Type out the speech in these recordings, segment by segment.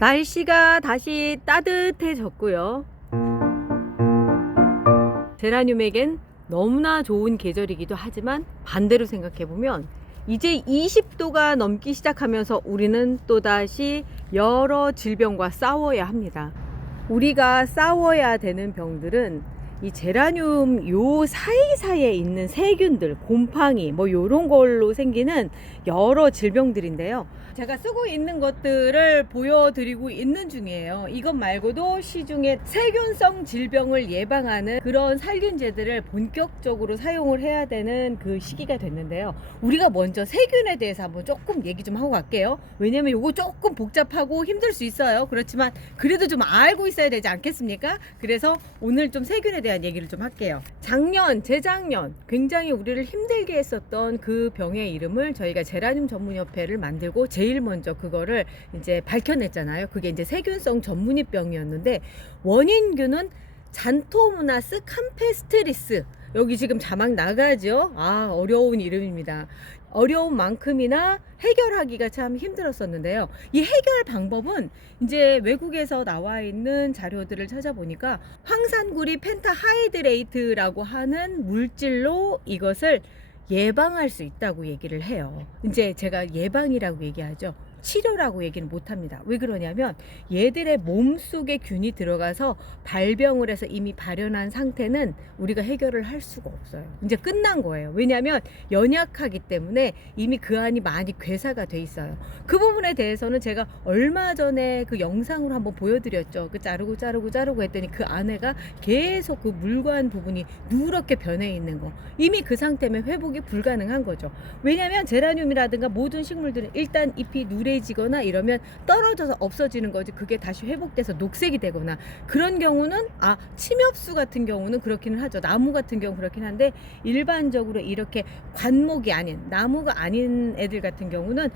날씨가 다시 따뜻해졌고요. 제라늄에겐 너무나 좋은 계절이기도 하지만 반대로 생각해보면 이제 20도가 넘기 시작하면서 우리는 또다시 여러 질병과 싸워야 합니다. 우리가 싸워야 되는 병들은 이 제라늄 요 사이사이에 있는 세균들, 곰팡이 뭐 요런 걸로 생기는 여러 질병들인데요. 제가 쓰고 있는 것들을 보여드리고 있는 중이에요. 이것 말고도 시중에 세균성 질병을 예방하는 그런 살균제들을 본격적으로 사용을 해야 되는 그 시기가 됐는데요. 우리가 먼저 세균에 대해서 한번 조금 얘기 좀 하고 갈게요. 왜냐면 이거 조금 복잡하고 힘들 수 있어요. 그렇지만 그래도 좀 알고 있어야 되지 않겠습니까? 그래서 오늘 좀 세균에 대한 얘기를 좀 할게요. 재작년 굉장히 우리를 힘들게 했었던 그 병의 이름을 저희가 제라늄 전문협회를 만들고 제일 먼저 그거를 이제 밝혀냈잖아요. 그게 이제 세균성 전문의병이었는데 원인균은 잔토모나스 캄페스트리스. 여기 지금 자막 나가죠. 어려운 이름입니다. 어려운 만큼이나 해결하기가 참 힘들었었는데요. 이 해결 방법은 이제 외국에서 나와 있는 자료들을 찾아보니까 황산구리 펜타하이드레이트라고 하는 물질로 이것을 예방할 수 있다고 얘기를 해요. 이제 제가 예방이라고 얘기하죠. 치료라고 얘기는 못합니다. 왜 그러냐면 얘들의 몸속에 균이 들어가서 발병을 해서 이미 발현한 상태는 우리가 해결을 할 수가 없어요. 이제 끝난 거예요. 왜냐하면 연약하기 때문에 이미 그 안이 많이 괴사가 돼 있어요. 그 부분에 대해서는 제가 얼마 전에 그 영상으로 한번 보여드렸죠. 그 자르고 했더니 그 안에가 계속 그 물관 부분이 누렇게 변해 있는 거. 이미 그 상태면 회복이 불가능한 거죠. 왜냐하면 제라늄이라든가 모든 식물들은 일단 잎이 누래지거나 이러면 떨어져서 없어지는 거지, 그게 다시 회복돼서 녹색이 되거나 그런 경우는 침엽수 같은 경우는 그렇기는 하죠. 나무 같은 경우 그렇긴 한데 일반적으로 이렇게 관목이 아닌 나무가 아닌 애들 같은 경우는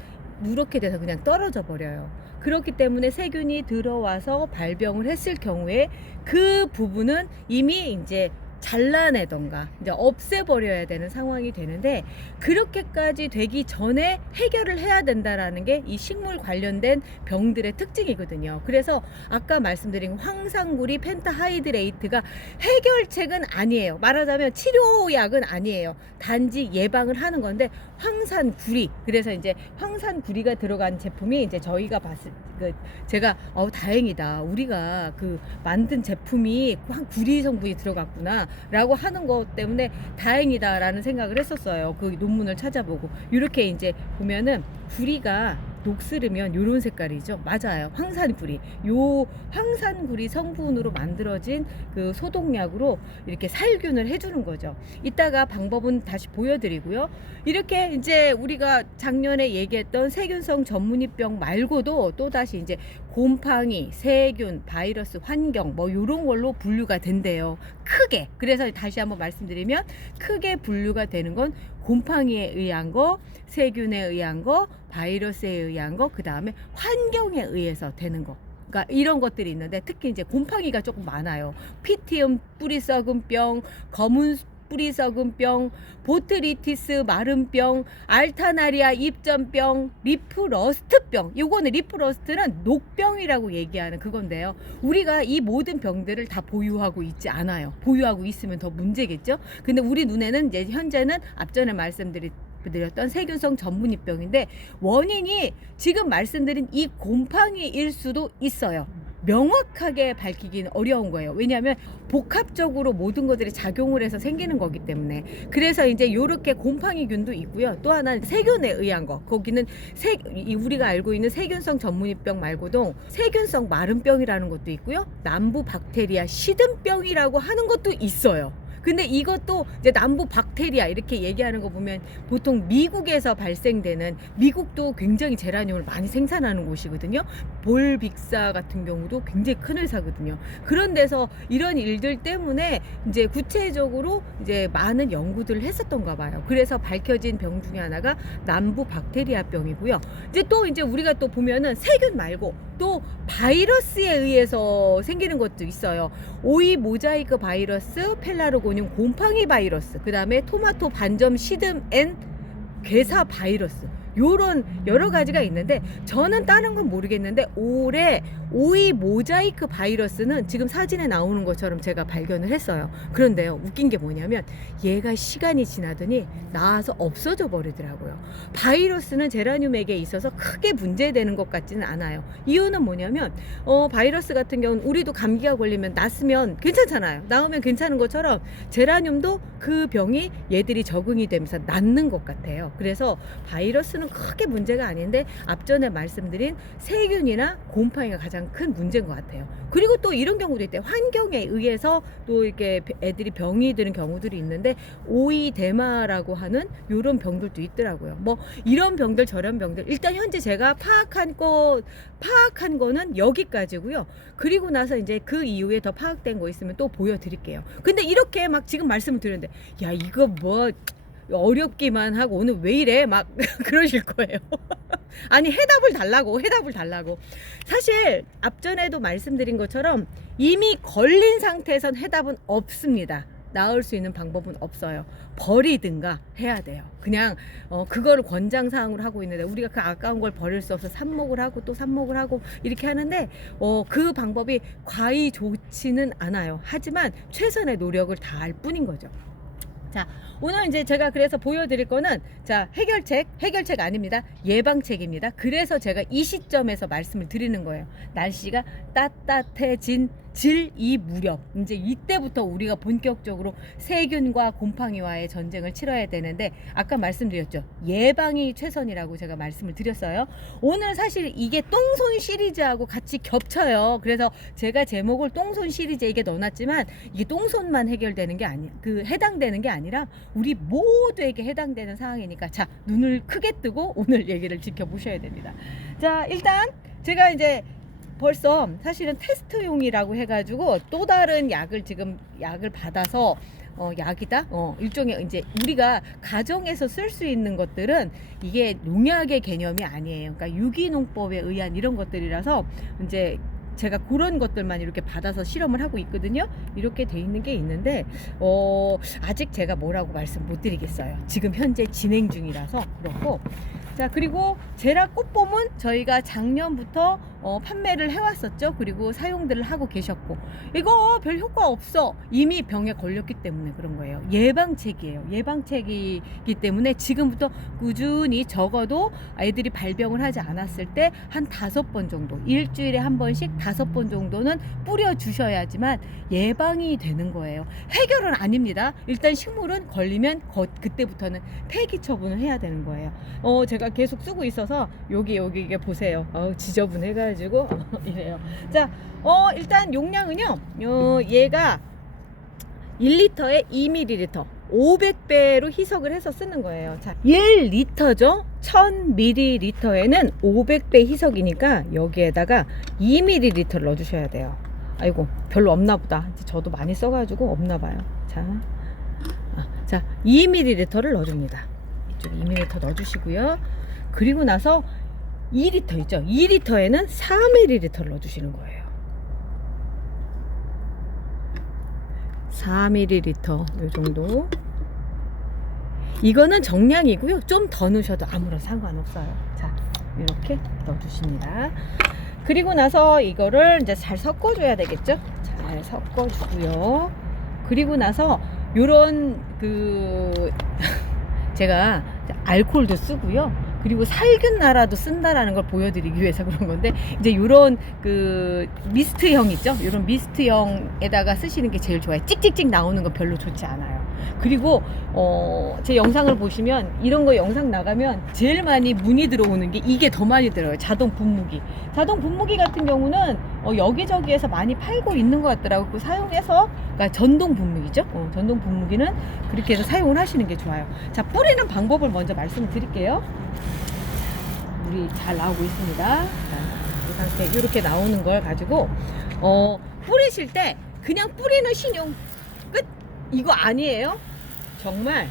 누렇게 돼서 그냥 떨어져 버려요. 그렇기 때문에 세균이 들어와서 발병을 했을 경우에 그 부분은 이미 이제 잘라내던가 이제 없애버려야 되는 상황이 되는데, 그렇게까지 되기 전에 해결을 해야 된다라는 게 이 식물 관련된 병들의 특징이거든요. 그래서 아까 말씀드린 황산구리 펜타하이드레이트가 해결책은 아니에요. 말하자면 치료약은 아니에요. 단지 예방을 하는 건데 황산구리, 그래서 이제 황산구리가 들어간 제품이 이제 저희가 봤을 제가 다행이다, 우리가 그 만든 제품이 구리 성분이 들어갔구나 라고 하는 것 때문에 다행이다 라는 생각을 했었어요. 그 논문을 찾아보고 이렇게 이제 보면은 구리가 녹슬으면 요런 색깔이죠. 맞아요. 황산구리. 요 황산구리 성분으로 만들어진 그 소독약으로 이렇게 살균을 해주는 거죠. 이따가 방법은 다시 보여드리고요. 이렇게 이제 우리가 작년에 얘기했던 세균성 전문의병 말고도 또 다시 이제 곰팡이, 세균, 바이러스, 환경 뭐 요런 걸로 분류가 된대요. 크게. 그래서 다시 한번 말씀드리면 크게 분류가 되는 건 곰팡이에 의한 거, 세균에 의한 거, 바이러스에 의한 거, 그 다음에 환경에 의해서 되는 거. 그러니까 이런 것들이 있는데 특히 이제 곰팡이가 조금 많아요. 피티움 뿌리 썩은 병, 검은 뿌리 썩은 병, 보트리티스 마른병, 알타나리아 입점병, 리프러스트병. 요거는 리프러스트는 녹병이라고 얘기하는 그건데요. 우리가 이 모든 병들을 다 보유하고 있지 않아요. 보유하고 있으면 더 문제겠죠. 근데 우리 눈에는 이제 현재는 앞전에 말씀드렸던 세균성 전문의병인데 원인이 지금 말씀드린 이 곰팡이일 수도 있어요. 명확하게 밝히기는 어려운 거예요. 왜냐하면 복합적으로 모든 것들이 작용을 해서 생기는 거기 때문에. 그래서 이제 요렇게 곰팡이균도 있고요. 또 하나는 세균에 의한 거. 거기는 우리가 알고 있는 세균성 전문의병 말고도 세균성 마른병이라는 것도 있고요. 남부 박테리아 시든병이라고 하는 것도 있어요. 근데 이것도 이제 남부 박테리아 이렇게 얘기하는 거 보면 보통 미국에서 발생되는, 미국도 굉장히 제라늄을 많이 생산하는 곳이거든요. 볼빅사 같은 경우도 굉장히 큰 회사거든요. 그런 데서 이런 일들 때문에 이제 구체적으로 이제 많은 연구들을 했었던가 봐요. 그래서 밝혀진 병 중에 하나가 남부 박테리아병이고요. 이제 우리가 또 보면은 세균 말고 또 바이러스에 의해서 생기는 것도 있어요. 오이 모자이크 바이러스, 펠라르고늄 곰팡이 바이러스, 그 다음에 토마토 반점 시듬 앤 괴사 바이러스. 요런 여러 가지가 있는데, 저는 다른 건 모르겠는데 올해 오이 모자이크 바이러스는 지금 사진에 나오는 것처럼 제가 발견을 했어요. 그런데요, 웃긴 게 뭐냐면 얘가 시간이 지나더니 나와서 없어져 버리더라고요. 바이러스는 제라늄에게 있어서 크게 문제되는 것 같지는 않아요. 이유는 뭐냐면 바이러스 같은 경우는 우리도 감기가 걸리면 났으면 괜찮잖아요. 나오면 괜찮은 것처럼 제라늄도 그 병이 얘들이 적응이 되면서 낫는 것 같아요. 그래서 바이러스는 크게 문제가 아닌데 앞전에 말씀드린 세균이나 곰팡이가 가장 큰 문제인 것 같아요. 그리고 또 이런 경우도 있대요. 환경에 의해서 또 이렇게 애들이 병이 드는 경우들이 있는데 오이 대마라고 하는 이런 병들도 있더라고요. 뭐 이런 병들 저런 병들, 일단 현재 제가 파악한 거는 여기까지고요. 그리고 나서 이제 그 이후에 더 파악된 거 있으면 또 보여드릴게요. 근데 이렇게 막 지금 말씀을 드렸는데 야 이거 뭐 어렵기만 하고 오늘 왜 이래 막 그러실 거예요. 아니 해답을 달라고. 사실 앞전에도 말씀드린 것처럼 이미 걸린 상태에선 해답은 없습니다. 나을 수 있는 방법은 없어요. 버리든가 해야 돼요. 그냥 그거를 권장사항으로 하고 있는데 우리가 그 아까운 걸 버릴 수 없어 삽목을 하고 또 삽목을 하고 이렇게 하는데 그 방법이 과히 좋지는 않아요. 하지만 최선의 노력을 다할 뿐인 거죠. 자, 오늘 이제 제가 그래서 보여드릴 거는 자 해결책 아닙니다. 예방책입니다. 그래서 제가 이 시점에서 말씀을 드리는 거예요. 날씨가 따뜻해진 이 무렵, 이제 이때부터 우리가 본격적으로 세균과 곰팡이와의 전쟁을 치러야 되는데 아까 말씀드렸죠. 예방이 최선이라고 제가 말씀을 드렸어요. 오늘 사실 이게 똥손 시리즈하고 같이 겹쳐요. 그래서 제가 제목을 똥손 시리즈에 이게 넣어놨지만 이게 똥손만 해결되는 게 아니야. 해당되는 게 아니라 우리 모두에게 해당되는 상황이니까 자, 눈을 크게 뜨고 오늘 얘기를 지켜보셔야 됩니다. 자, 일단 제가 이제 벌써 사실은 테스트용이라고 해가지고 또 다른 약을 받아서 약이다? 일종의 이제 우리가 가정에서 쓸 수 있는 것들은 이게 농약의 개념이 아니에요. 그러니까 유기농법에 의한 이런 것들이라서 이제 제가 그런 것들만 이렇게 받아서 실험을 하고 있거든요. 이렇게 돼 있는 게 있는데 아직 제가 뭐라고 말씀 못 드리겠어요. 지금 현재 진행 중이라서 그렇고. 자, 그리고 제라 꽃봄은 저희가 작년부터 판매를 해왔었죠. 그리고 사용들을 하고 계셨고 이거 별 효과 없어. 이미 병에 걸렸기 때문에 그런 거예요. 예방책이에요. 예방책이기 때문에 지금부터 꾸준히 적어도 아이들이 발병을 하지 않았을 때 한 5번 정도, 일주일에 한 번씩 5번 정도는 뿌려주셔야지만 예방이 되는 거예요. 해결은 아닙니다. 일단 식물은 걸리면 그때부터는 폐기 처분을 해야 되는 거예요. 제가 계속 쓰고 있어서 여기 이게 보세요. 지저분해가지고 이래요. 자, 일단 용량은요. 얘가 1리터에 2ml 500배로 희석을 해서 쓰는 거예요. 자, 1리터죠. 1000ml에는 500배 희석이니까 여기에다가 2ml를 넣어주셔야 돼요. 아이고 별로 없나 보다. 저도 많이 써가지고 없나 봐요. 자 2ml를 넣어줍니다. 이쪽에 2ml 넣어주시고요. 그리고 나서 2리터 있죠. 2리터에는 4ml를 넣어주시는 거예요. 4ml 이 정도. 이거는 정량이고요. 좀 더 넣으셔도 아무런 상관없어요. 자, 이렇게 넣어주십니다. 그리고 나서 이거를 이제 잘 섞어줘야 되겠죠. 잘 섞어주고요. 그리고 나서 요런 제가 알코올도 쓰고요. 그리고 살균 나라도 쓴다라는 걸 보여드리기 위해서 그런 건데 이제 요런 미스트형 있죠? 요런 미스트형에다가 쓰시는 게 제일 좋아요. 찍찍찍 나오는 건 별로 좋지 않아요. 그리고 제 영상을 보시면 이런 거 영상 나가면 제일 많이 문의 들어오는 게 이게 더 많이 들어요. 자동 분무기. 자동 분무기 같은 경우는 여기저기에서 많이 팔고 있는 것 같더라고요. 그거 사용해서, 그러니까 전동 분무기죠. 전동 분무기는 그렇게 해서 사용을 하시는 게 좋아요. 자, 뿌리는 방법을 먼저 말씀을 드릴게요. 물이 잘 나오고 있습니다. 자, 이 상태 이렇게 나오는 걸 가지고 뿌리실 때 그냥 뿌리는 신용 끝. 이거 아니에요. 정말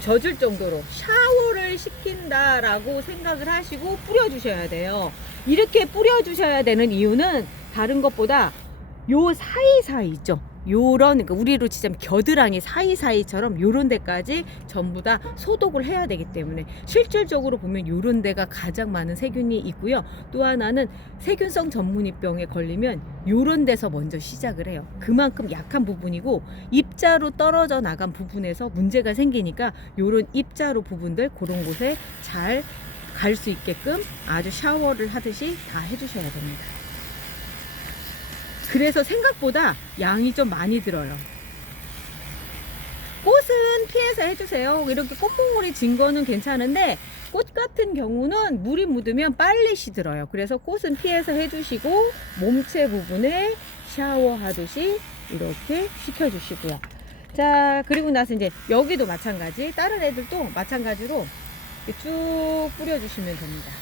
젖을 정도로 샤워를 시킨다라고 생각을 하시고 뿌려주셔야 돼요. 이렇게 뿌려주셔야 되는 이유는 다른 것보다 요 사이사이 있죠. 요런, 그러니까 우리로 치자면 겨드랑이 사이사이처럼 요런 데까지 전부 다 소독을 해야 되기 때문에 실질적으로 보면 요런 데가 가장 많은 세균이 있고요. 또 하나는 세균성 전문이병에 걸리면 요런 데서 먼저 시작을 해요. 그만큼 약한 부분이고 입자로 떨어져 나간 부분에서 문제가 생기니까 요런 입자로 부분들 그런 곳에 잘 갈 수 있게끔 아주 샤워를 하듯이 다 해주셔야 됩니다. 그래서 생각보다 양이 좀 많이 들어요. 꽃은 피해서 해주세요. 이렇게 꽃봉오리 진 거는 괜찮은데 꽃 같은 경우는 물이 묻으면 빨리 시들어요. 그래서 꽃은 피해서 해주시고 몸체 부분에 샤워하듯이 이렇게 시켜주시고요. 자, 그리고 나서 이제 여기도 마찬가지, 다른 애들도 마찬가지로 이렇게 쭉 뿌려주시면 됩니다.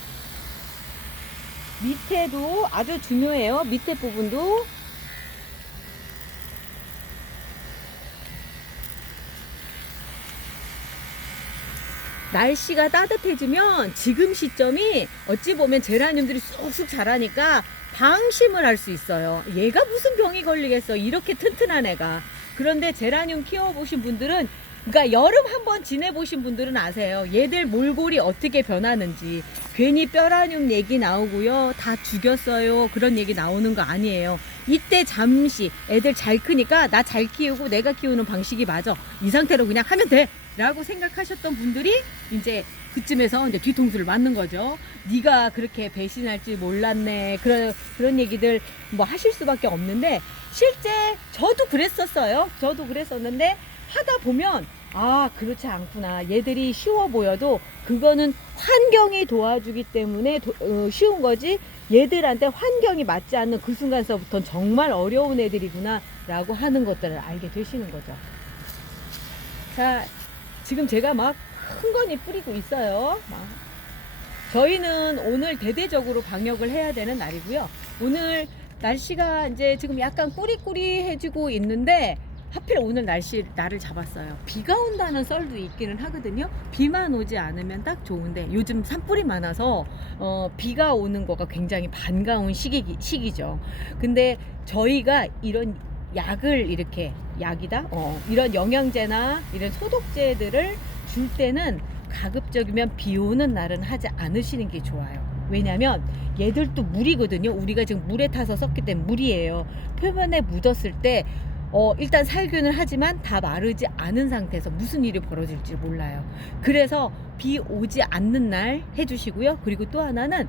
밑에도 아주 중요해요. 밑에 부분도 날씨가 따뜻해지면 지금 시점이 어찌 보면 제라늄들이 쑥쑥 자라니까 방심을 할 수 있어요. 얘가 무슨 병이 걸리겠어, 이렇게 튼튼한 애가. 그런데 제라늄 키워보신 분들은, 그러니까 여름 한번 지내보신 분들은 아세요. 얘들 몰골이 어떻게 변하는지. 괜히 뼈라늄 얘기 나오고요, 다 죽였어요, 그런 얘기 나오는 거 아니에요. 이때 잠시 애들 잘 크니까 나 잘 키우고 내가 키우는 방식이 맞아, 이 상태로 그냥 하면 돼 라고 생각하셨던 분들이 이제 그쯤에서 이제 뒤통수를 맞는 거죠. 네가 그렇게 배신할 줄 몰랐네, 그런 얘기들 뭐 하실 수밖에 없는데, 실제 저도 그랬었어요. 저도 그랬었는데 하다 보면 아, 그렇지 않구나. 얘들이 쉬워 보여도 그거는 환경이 도와주기 때문에 쉬운 거지, 얘들한테 환경이 맞지 않는 그 순간서부터는 정말 어려운 애들이구나 라고 하는 것들을 알게 되시는 거죠. 자, 지금 제가 막 큰 거니 뿌리고 있어요. 저희는 오늘 대대적으로 방역을 해야 되는 날이고요. 오늘 날씨가 이제 지금 약간 꾸리꾸리해지고 있는데 하필 오늘 날을 잡았어요. 비가 온다는 썰도 있기는 하거든요. 비만 오지 않으면 딱 좋은데 요즘 산불이 많아서 비가 오는 거가 굉장히 반가운 시기죠. 근데 저희가 이런 약을 이렇게 이런 영양제나 이런 소독제들을 줄 때는 가급적이면 비 오는 날은 하지 않으시는 게 좋아요. 왜냐면 얘들도 물이거든요. 우리가 지금 물에 타서 썼기 때문에 물이에요. 표면에 묻었을 때 일단 살균을 하지만 다 마르지 않은 상태에서 무슨 일이 벌어질지 몰라요. 그래서 비 오지 않는 날 해주시고요. 그리고 또 하나는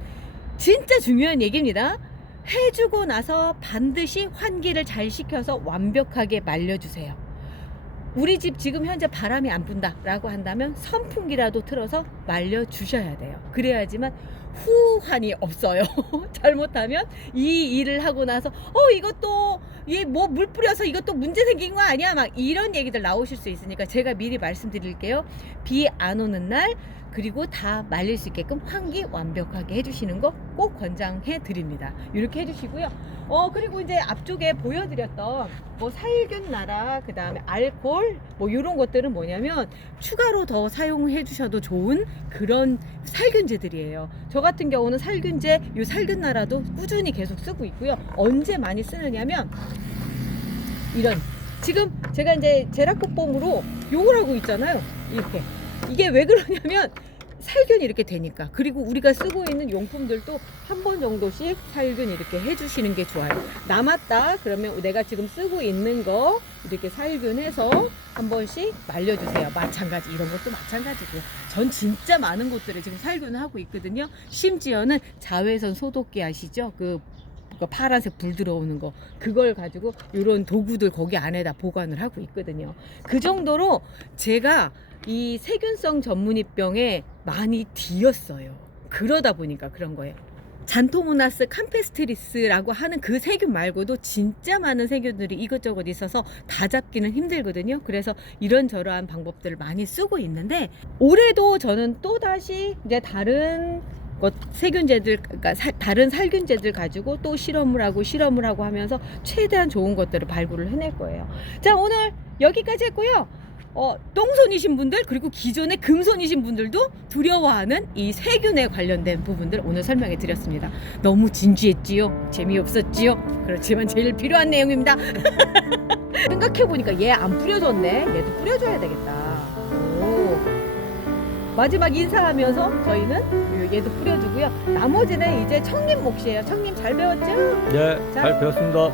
진짜 중요한 얘기입니다. 해주고 나서 반드시 환기를 잘 시켜서 완벽하게 말려주세요. 우리 집 지금 현재 바람이 안 분다 라고 한다면 선풍기라도 틀어서 말려주셔야 돼요. 그래야지만 후환이 없어요. 잘못하면 이 일을 하고 나서 이것도 얘 뭐 물 뿌려서 이것도 문제 생긴 거 아니야, 막 이런 얘기들 나오실 수 있으니까 제가 미리 말씀드릴게요. 비 안 오는 날, 그리고 다 말릴 수 있게끔 환기 완벽하게 해주시는 거 꼭 권장해 드립니다. 이렇게 해주시고요. 그리고 이제 앞쪽에 보여드렸던 뭐 살균 나라, 그 다음에 알코올, 뭐 이런 것들은 뭐냐면 추가로 더 사용해 주셔도 좋은 그런 살균제들이에요. 저 같은 경우는 살균제, 요 살균 나라도 꾸준히 계속 쓰고 있고요. 언제 많이 쓰느냐면 이런, 지금 제가 이제 제라꽃봉으로 요걸 하고 있잖아요. 이렇게. 이게 왜 그러냐면 살균이 이렇게 되니까. 그리고 우리가 쓰고 있는 용품들도 한 번 정도씩 살균 이렇게 해주시는 게 좋아요. 남았다 그러면 내가 지금 쓰고 있는 거 이렇게 살균해서 한 번씩 말려주세요. 마찬가지, 이런 것도 마찬가지고요. 전 진짜 많은 곳들에 지금 살균을 하고 있거든요. 심지어는 자외선 소독기 아시죠? 그 파란색 불 들어오는 거, 그걸 가지고 이런 도구들 거기 안에다 보관을 하고 있거든요. 그 정도로 제가 이 세균성 전문이병에 많이 뒤었어요. 그러다 보니까 그런 거예요. 잔토모나스 캄페스트리스라고 하는 그 세균 말고도 진짜 많은 세균들이 이것저것 있어서 다 잡기는 힘들거든요. 그래서 이런저러한 방법들을 많이 쓰고 있는데, 올해도 저는 또다시 이제 다른 세균제들, 그러니까 다른 살균제들 가지고 또 실험을 하고 하면서 최대한 좋은 것들을 발굴을 해낼 거예요. 자, 오늘 여기까지 했고요. 똥손이신 분들, 그리고 기존의 금손이신 분들도 두려워하는 이 세균에 관련된 부분들 오늘 설명해 드렸습니다. 너무 진지했지요? 재미없었지요? 그렇지만 제일 필요한 내용입니다. 생각해보니까 얘 안 뿌려줬네. 얘도 뿌려줘야 되겠다. 오. 마지막 인사하면서 저희는 얘도 뿌려주고요. 나머지는 이제 청님 몫이에요. 청님 잘 배웠죠? 네, 자, 잘 배웠습니다.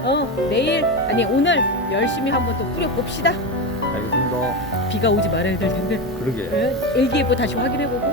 내일, 아니 오늘 열심히 한번 또 뿌려봅시다. 알겠습니다. 비가 오지 말아야 될 텐데. 그러게. 일기예보 다시 확인해보고